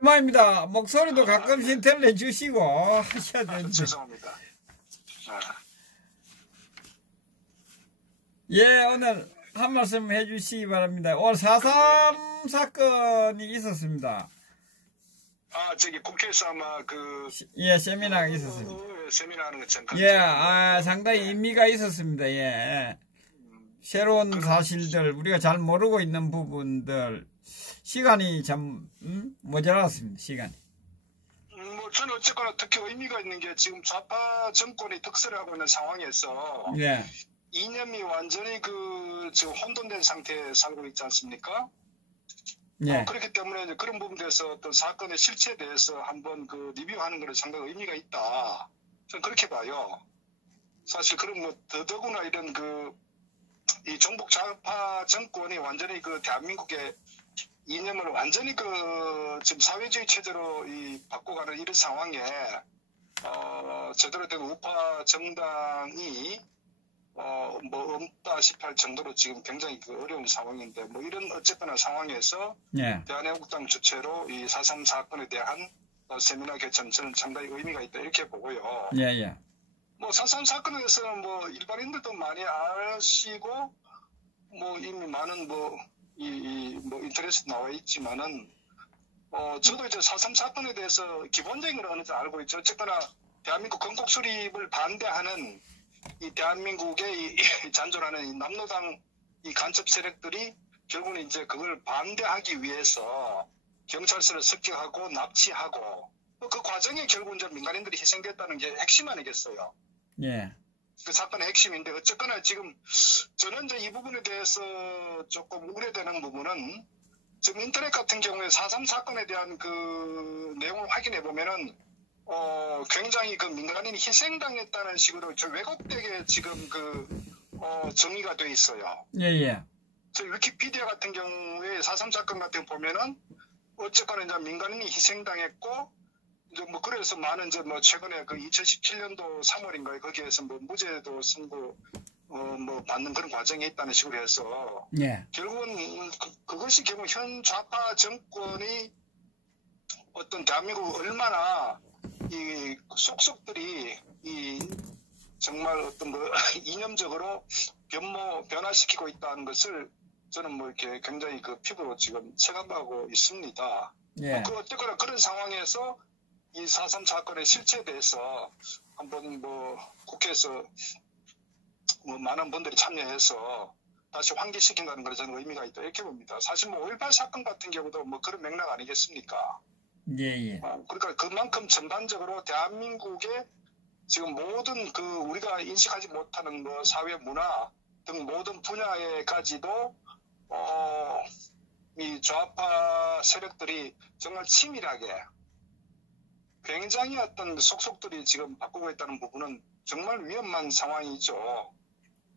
이만입니다. 목소리도 가끔씩 들려주시고 하셔야 되는데. 죄송합니다. 예, 오늘 한 말씀 해주시기 바랍니다. 오늘 4.3 사건이 있었습니다. 저기 국회에서 아마 예, 세미나가 있었습니다. 세미나 하는 것처럼. 예, 상당히 의미가 있었습니다. 예. 새로운 사실들, 우리가 잘 모르고 있는 부분들, 시간이 참, 모자랐습니다, 시간이. 저는 어쨌거나 특히 의미가 있는 게 지금 좌파 정권이 특세를 하고 있는 상황에서. 예. 이념이 완전히 지금 혼돈된 상태에 살고 있지 않습니까? 예. 그렇기 때문에 이제 그런 부분에 대해서 어떤 사건의 실체에 대해서 한번 리뷰하는 것은 상당히 의미가 있다. 저는 그렇게 봐요. 사실 그런 더더구나 이런 이 종북 좌파 정권이 완전히 대한민국의 이념을 완전히 지금 사회주의 체제로 바꿔가는 이런 상황에, 제대로 된 우파 정당이 없다시피 할 정도로 지금 굉장히 어려운 상황인데, 이런 어쨌거나 상황에서, 예. 대한애국당 주최로 이 4.3 사건에 대한 세미나 개최는 저는 상당히 의미가 있다, 이렇게 보고요. 예, 예. 4.3 사건에 대해서는 일반인들도 많이 아시고, 이미 많은 인터넷에 나와 있지만은, 저도 이제 4.3 사건에 대해서 기본적인 걸 어느 정도 알고 있죠. 어쨌거나, 대한민국 건국 수립을 반대하는 이 대한민국의 잔존하는 이 남로당 이 간첩 세력들이 결국은 이제 그걸 반대하기 위해서 경찰서를 습격하고 납치하고 그 과정에 결국 이제 민간인들이 희생됐다는 게 핵심 아니겠어요? 예. 그 사건의 핵심인데 어쨌거나 지금 저는 이제 이 부분에 대해서 조금 우려되는 부분은 지금 인터넷 같은 경우에 4.3 사건에 대한 내용을 확인해 보면은 굉장히 민간인이 희생당했다는 식으로 왜곡되게 지금 정의가 돼 있어요. 예, 예. 저 위키피디아 같은 경우에 4.3 사건 같은 거 보면은 어쨌거나 이제 민간인이 희생당했고 이제 그래서 많은 최근에 2017년도 3월인가요? 거기에서 무죄도 선고 받는 그런 과정에 있다는 식으로 해서 예. 결국은 그것이 결국 현 좌파 정권이 어떤 대한민국 얼마나 이 속속들이 정말 어떤 이념적으로 변화시키고 있다는 것을 저는 이렇게 굉장히 피부로 지금 체감하고 있습니다. 예. 어쨌거나 그런 상황에서 이 4.3 사건의 실체에 대해서 한번 국회에서 많은 분들이 참여해서 다시 환기시킨다는 것에 저는 의미가 있다 이렇게 봅니다. 사실 5.18 사건 같은 경우도 그런 맥락 아니겠습니까? 예, 예. 그러니까 그만큼 전반적으로 대한민국의 지금 모든 우리가 인식하지 못하는 사회 문화 등 모든 분야에까지도 이 좌파 세력들이 정말 치밀하게 굉장히 어떤 속속들이 지금 바꾸고 있다는 부분은 정말 위험한 상황이죠.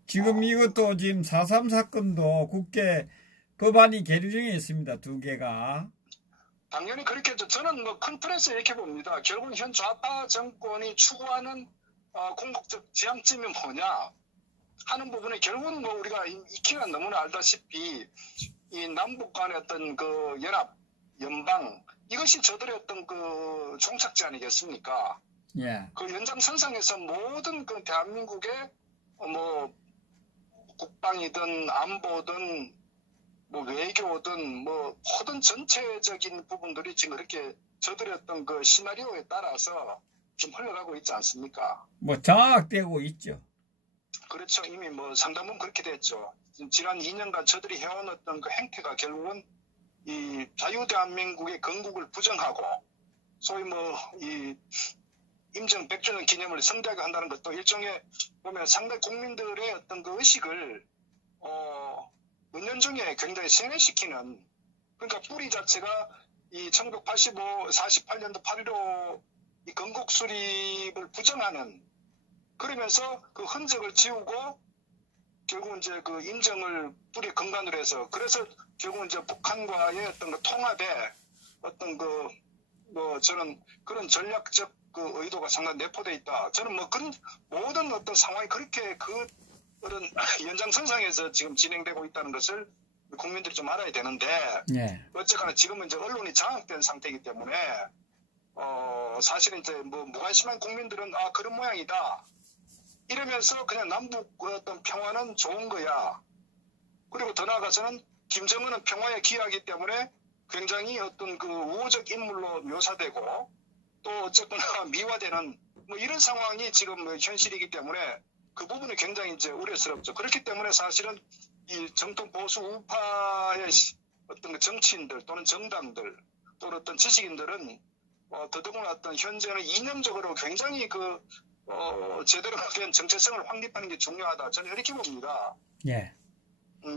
지금 이것도 지금 4.3 사건도 국회 법안이 계류 중에 있습니다. 2개가. 당연히 그렇겠죠. 저는 큰 틀에서 이렇게 봅니다. 결국 현 좌파 정권이 추구하는 궁극적 지향점이 뭐냐 하는 부분에 결국은 우리가 익히나 너무나 알다시피 이 남북 간의 어떤 연합, 연방 이것이 저들의 어떤 종착지 아니겠습니까? 예. 연장선상에서 모든 대한민국의 국방이든 안보든 외교든 모든 전체적인 부분들이 지금 이렇게 저들의 어떤 시나리오에 따라서 좀 흘러가고 있지 않습니까? 장악되고 있죠. 그렇죠. 이미 상당 부분 그렇게 됐죠. 지난 2년간 저들이 해온 어떤 행태가 결국은 이 자유대한민국의 건국을 부정하고 소위 이 임정 100주년 기념을 성대하게 한다는 것도 일종의 보면 상당히 국민들의 어떤 의식을 은연 중에 굉장히 세뇌시키는 그러니까 뿌리 자체가 이 48년도 8.15 이 건국 수립을 부정하는 그러면서 흔적을 지우고 결국은 이제 임정을 뿌리 근간으로 해서 그래서 결국은 이제 북한과의 어떤 통합에 어떤 저는 그런 전략적 의도가 상당히 내포되어 있다. 저는 그런 모든 어떤 상황이 그렇게 그런 연장선상에서 지금 진행되고 있다는 것을 국민들이 좀 알아야 되는데 예. 어쨌거나 지금은 이제 언론이 장악된 상태이기 때문에 사실은 이제 뭐 무관심한 국민들은 아 그런 모양이다 이러면서 그냥 남북 어떤 평화는 좋은 거야. 그리고 더 나아가서는 김정은은 평화에 기여하기 때문에 굉장히 어떤 그 우호적 인물로 묘사되고 또 어쨌거나 미화되는 뭐 이런 상황이 지금 현실이기 때문에 그 부분이 굉장히 이제 우려스럽죠. 그렇기 때문에 사실은 이 정통 보수 우파의 어떤 그 정치인들 또는 정당들 또는 어떤 지식인들은 더더구나 어떤 현재는 이념적으로 굉장히 제대로 된 정체성을 확립하는 게 중요하다. 저는 이렇게 봅니다. 예.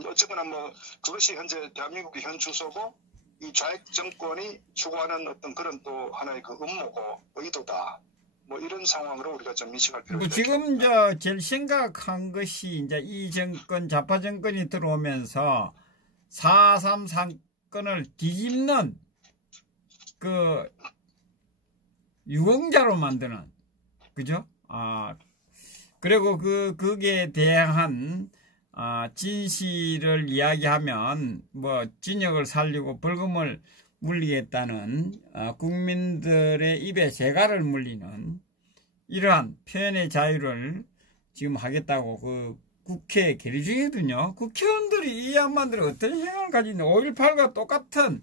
어쨌거나 뭐 그것이 현재 대한민국의 현 주소고 이 좌익 정권이 추구하는 어떤 그런 또 하나의 그 음모고 의도다. 뭐 이런 상황으로 우리가 좀 인식할 필요가 뭐 있다. 지금 제일 심각한 것이 이제 이 정권 좌파 정권이 들어오면서 4.3 사건을 뒤집는 그 유공자로 만드는 그죠? 그리고 거기에 대한 진실을 이야기하면 뭐 진역을 살리고 벌금을 물리겠다는 국민들의 입에 재갈을 물리는 이러한 표현의 자유를 지금 하겠다고 그 국회에 계류 중이거든요. 국회의원들이 이 양반들이 어떤 생각을 가지고 있는 5.18과 똑같은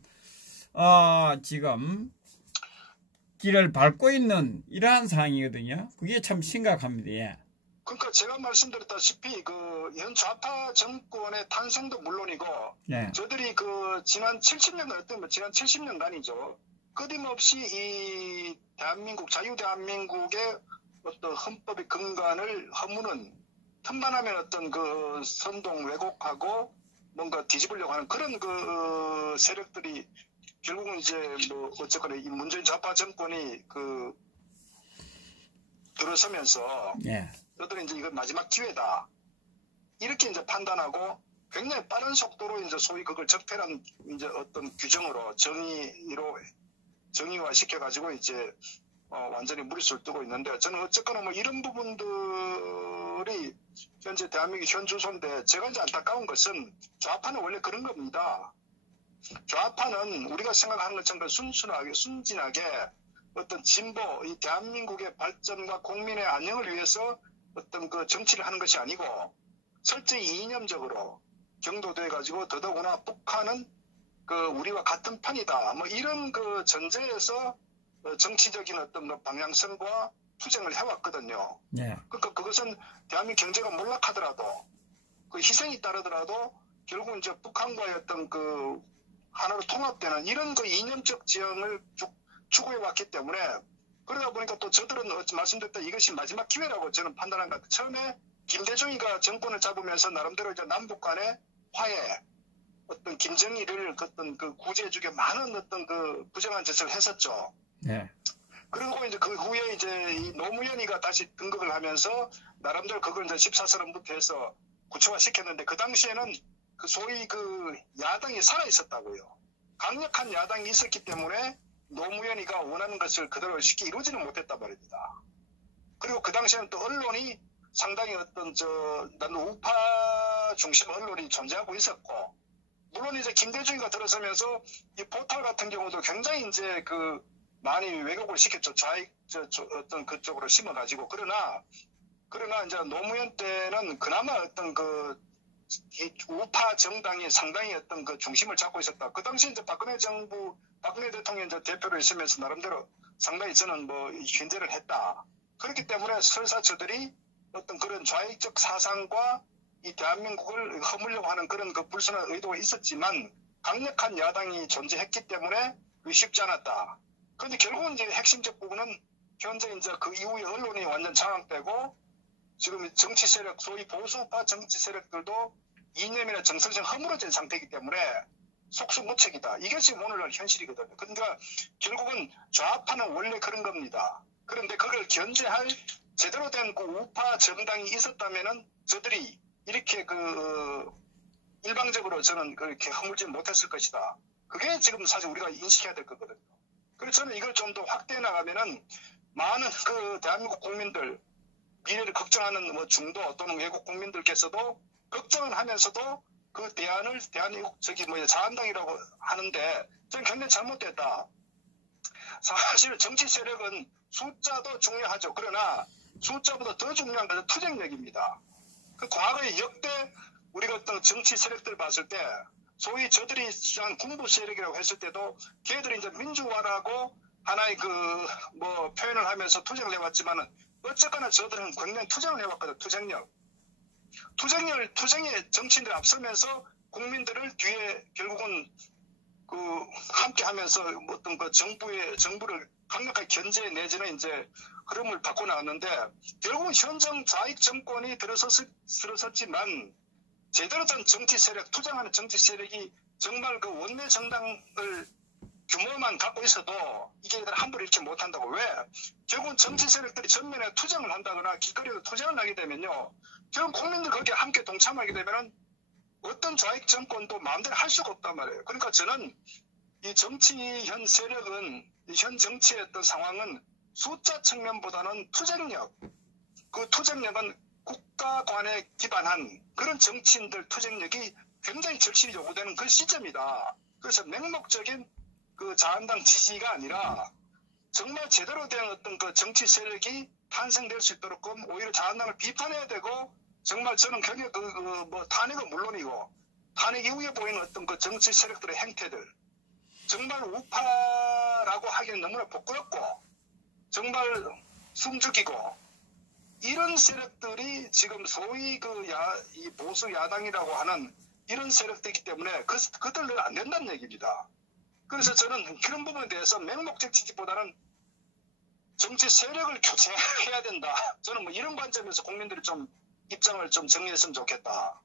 지금 길을 밟고 있는 이러한 상황이거든요. 그게 참 심각합니다. 예. 그러니까 제가 말씀드렸다시피 현 좌파 정권의 탄생도 물론이고 예. 저들이 지난 70년간이죠. 끊임없이 이 자유대한민국의 어떤 헌법의 근간을 허무는 틈만하면 어떤 선동 왜곡하고 뭔가 뒤집으려고 하는 그런 세력들이 결국은 이제 뭐 어쨌거나 이 문재인 좌파 정권이 들어서면서 예. 저들은 이제 이건 마지막 기회다. 이렇게 이제 판단하고 굉장히 빠른 속도로 이제 소위 그걸 적폐란 이제 어떤 규정으로 정의화 시켜가지고 이제 완전히 무리수를 두고 있는데 저는 어쨌거나 뭐 이런 부분들이 현재 대한민국 현 주소인데 제가 이제 안타까운 것은 좌파는 원래 그런 겁니다. 좌파는 우리가 생각하는 것처럼 순진하게 어떤 진보, 이 대한민국의 발전과 국민의 안녕을 위해서 어떤 정치를 하는 것이 아니고 철저히 이념적으로 경도돼 가지고 더더구나 북한은 우리와 같은 편이다. 뭐 이런 전제에서 정치적인 어떤 방향성과 투쟁을 해왔거든요. 예. 그러니까 그것은 대한민국 경제가 몰락하더라도 희생이 따르더라도 결국 이제 북한과의 어떤 하나로 통합되는 이런 이념적 지형을 추구해 왔기 때문에 그러다 보니까 또 저들은 말씀드렸다 이것이 마지막 기회라고 저는 판단한 것 같아요. 처음에 김대중이가 정권을 잡으면서 나름대로 이제 남북 간의 화해 어떤 김정일을 어떤 구제해주게 많은 어떤 부정한 짓을 했었죠. 네. 그리고 이제 그 후에 이제 이 노무현이가 다시 등극을 하면서 나름대로 그걸 이제 14선언부터 해서 구체화 시켰는데 그 당시에는 소위 야당이 살아 있었다고요. 강력한 야당이 있었기 때문에 노무현이가 원하는 것을 그대로 쉽게 이루지는 못했단 말입니다. 그리고 그 당시에는 또 언론이 상당히 어떤 우파 중심 언론이 존재하고 있었고, 물론 이제 김대중이가 들어서면서 이 포털 같은 경우도 굉장히 이제 많이 왜곡을 시켰죠. 좌익 어떤 그쪽으로 심어가지고. 그러나 이제 노무현 때는 그나마 어떤 이 우파 정당이 상당히 어떤 중심을 잡고 있었다. 그 당시 이제 박근혜 대통령 이제 대표로 있으면서 나름대로 상당히 저는 견제를 했다. 그렇기 때문에 설사 저들이 어떤 그런 좌익적 사상과 이 대한민국을 허물려고 하는 그런 불순한 의도가 있었지만 강력한 야당이 존재했기 때문에 쉽지 않았다. 그런데 결국은 이제 핵심적 부분은 현재 이제 그 이후에 언론이 완전 장악되고 지금 정치 세력, 소위 보수파 정치 세력들도 이념이나 정서적 허물어진 상태이기 때문에 속수무책이다. 이게 지금 오늘날 현실이거든요. 그러니까 결국은 좌파는 원래 그런 겁니다. 그런데 그걸 견제할 제대로 된 우파 정당이 있었다면은 저들이 이렇게 일방적으로 저는 그렇게 허물지 못했을 것이다. 그게 지금 사실 우리가 인식해야 될 거거든요. 그래서 저는 이걸 좀 더 확대해 나가면은 많은 대한민국 국민들 미래를 걱정하는 중도 또는 외국 국민들께서도 걱정을 하면서도 그 자한당이라고 하는데 저는 굉장히 잘못됐다. 사실 정치 세력은 숫자도 중요하죠. 그러나 숫자보다 더 중요한 것은 투쟁력입니다. 그 과거의 역대 우리가 어떤 정치 세력들 봤을 때 소위 저들이 주장한 군부 세력이라고 했을 때도 걔들이 이제 민주화라고 하나의 표현을 하면서 투쟁을 해왔지만은 어쨌거나 저들은 굉장히 투쟁을 해왔거든. 투쟁의 정치인들이 앞서면서 국민들을 뒤에 결국은 함께 하면서 어떤 정부를 강력하게 견제 내지는 이제 흐름을 바꿔 나갔는데 결국은 현정 좌익 정권이 들어섰지만 제대로 된 정치 세력, 투쟁하는 정치 세력이 정말 그 원내 정당을 규모만 갖고 있어도 이게 함부로 이렇게 못한다고. 왜? 결국은 정치 세력들이 전면에 투쟁을 한다거나 길거리에서 투쟁을 하게 되면요. 결국 국민들 거기에 함께 동참하게 되면은 어떤 좌익 정권도 마음대로 할 수가 없단 말이에요. 그러니까 저는 이 정치 현 세력은, 현 정치의 어떤 상황은 숫자 측면보다는 투쟁력, 그 투쟁력은 국가관에 기반한 그런 정치인들 투쟁력이 굉장히 절실히 요구되는 그 시점이다. 그래서 맹목적인 그 자한당 지지가 아니라 정말 제대로 된 어떤 그 정치 세력이 탄생될 수 있도록 오히려 자한당을 비판해야 되고 정말 저는 굉장히 탄핵은 물론이고 탄핵 이후에 보이는 어떤 그 정치 세력들의 행태들 정말 우파라고 하기는 너무나 부끄럽고 정말 숨죽이고 이런 세력들이 지금 소위 이 보수 야당이라고 하는 이런 세력들이기 때문에 그들은 안 된다는 얘기입니다. 그래서 저는 그런 부분에 대해서 맹목적 지지보다는 정치 세력을 교체해야 된다. 저는 이런 관점에서 국민들이 좀 입장을 좀 정리했으면 좋겠다.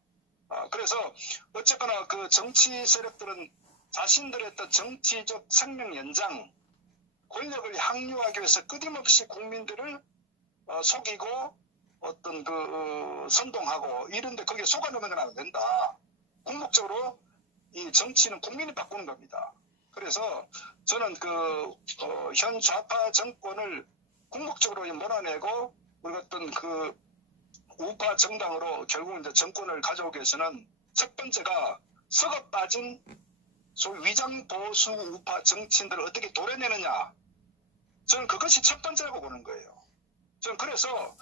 그래서 어쨌거나 그 정치 세력들은 자신들의 어떤 정치적 생명 연장, 권력을 향유하기 위해서 끊임없이 국민들을 속이고 어떤 선동하고 이런데 거기에 속아놓으면 안 된다. 궁극적으로 이 정치는 국민이 바꾸는 겁니다. 그래서 저는 현 좌파 정권을 궁극적으로 몰아내고 우리가 어떤 우파 정당으로 결국 이제 정권을 가져오기 위해서는 첫 번째가 썩어 빠진 소위 위장 보수 우파 정치인들을 어떻게 도려내느냐. 저는 그것이 첫 번째라고 보는 거예요. 저는 그래서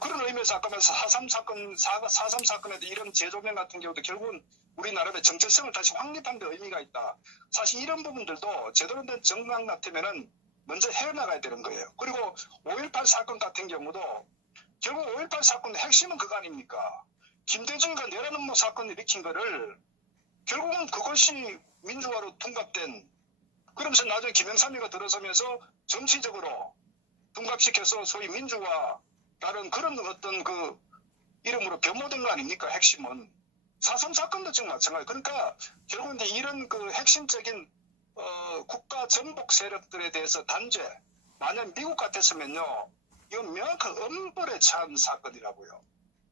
그런 의미에서 아까 말씀 4.3 사건에도 이런 재조명 같은 경우도 결국은 우리나라의 정체성을 다시 확립하는 데 의미가 있다. 사실 이런 부분들도 제대로 된 정당 같으면은 먼저 헤어나가야 되는 거예요. 그리고 5.18 사건 같은 경우도 결국 5.18 사건의 핵심은 그거 아닙니까? 김대중이가 내란음모 사건을 일으킨 거를 결국은 그것이 민주화로 둔갑된 그러면서 나중에 김영삼이가 들어서면서 정치적으로 둔갑시켜서 소위 민주화라는 그런 어떤 이름으로 변모된 거 아닙니까? 핵심은. 4.3 사건도 지금 마찬가지. 그러니까 결국은 이제 이런 핵심적인 국가 전복 세력들에 대해서 단죄. 만약 미국 같았으면요. 이건 명확한 엄벌에 처한 사건이라고요.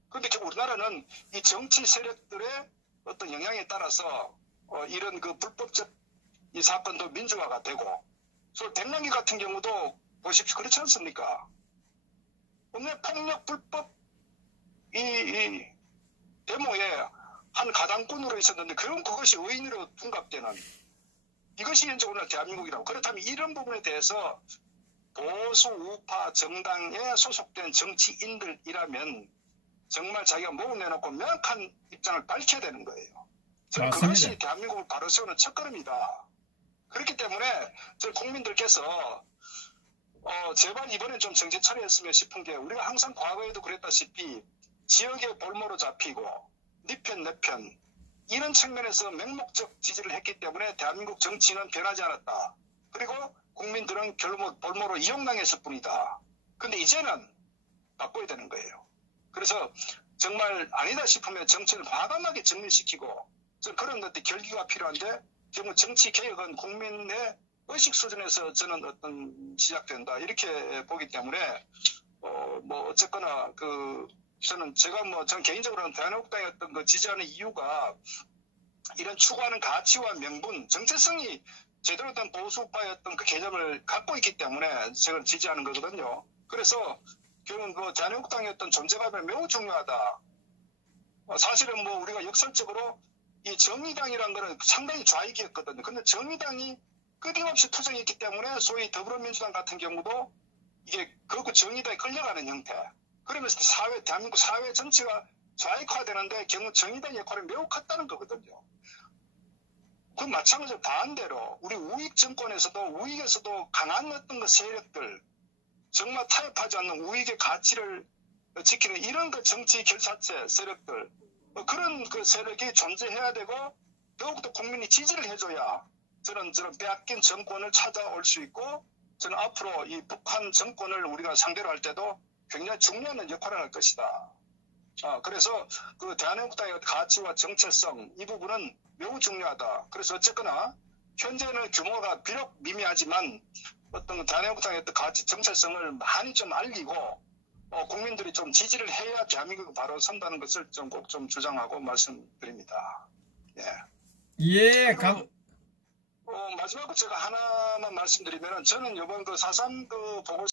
그런데 결국 우리나라는 이 정치 세력들의 어떤 영향에 따라서 이런 불법적 이 사건도 민주화가 되고 또 백남기 같은 경우도 보십시오. 그렇지 않습니까? 오늘 폭력 불법 이 데모에 한 가당꾼으로 있었는데 그것이 의인으로 둔갑되는 이것이 현재 오늘 대한민국이라고. 그렇다면 이런 부분에 대해서 보수 우파 정당에 소속된 정치인들이라면 정말 자기가 목을 내놓고 명확한 입장을 밝혀야 되는 거예요. 저는 그것이 대한민국을 바로 세우는 첫걸음이다. 그렇기 때문에 저희 국민들께서 제발 이번엔 좀 정신 차렸으면 싶은 게 우리가 항상 과거에도 그랬다시피 지역의 볼모로 잡히고 네 편 내 편 이런 측면에서 맹목적 지지를 했기 때문에 대한민국 정치는 변하지 않았다. 그리고 국민들은 결국 볼모로 이용당했을 뿐이다. 근데 이제는 바꿔야 되는 거예요. 그래서 정말 아니다 싶으면 정치를 과감하게 정리시키고 그런 어떤 결기가 필요한데 결국 정치 개혁은 국민의 의식 수준에서 저는 어떤 시작된다 이렇게 보기 때문에 어쨌거나 저는 전 개인적으로는 대한민국당의 어떤 지지하는 이유가 이런 추구하는 가치와 명분 정체성이 제대로 된 보수파의 어떤 개념을 갖고 있기 때문에 제가 지지하는 거거든요. 그래서 결국은 대한민국당의 어떤 존재감이 매우 중요하다. 사실은 우리가 역설적으로 이 정의당이란 거는 상당히 좌익이었거든요. 근데 정의당이 끊임없이 투쟁했기 때문에 소위 더불어민주당 같은 경우도 이게 그 정의당에 끌려가는 형태. 그러면서 대한민국 사회 전체가 좌익화되는데 경우 정의당 역할이 매우 컸다는 거거든요. 그 마찬가지로 반대로 우리 우익 정권에서도 우익에서도 강한 어떤 그 세력들 정말 타협하지 않는 우익의 가치를 지키는 이런 그 정치 결사체 세력들 그런 그 세력이 존재해야 되고 더욱더 국민이 지지를 해줘야 저는 빼앗긴 정권을 찾아올 수 있고 저는 앞으로 이 북한 정권을 우리가 상대로 할 때도 굉장히 중요한 역할을 할 것이다. 그래서 그 대한민국당의 가치와 정체성 이 부분은 매우 중요하다. 그래서 어쨌거나 현재는 규모가 비록 미미하지만 어떤 대한민국당의 어떤 가치 정체성을 많이 좀 알리고 국민들이 좀 지지를 해야 대한민국이 바로 선다는 것을 좀 꼭 좀 주장하고 말씀드립니다. 예. 예, 마지막으로 제가 하나만 말씀드리면은 저는 이번 그 4.3 그 보고서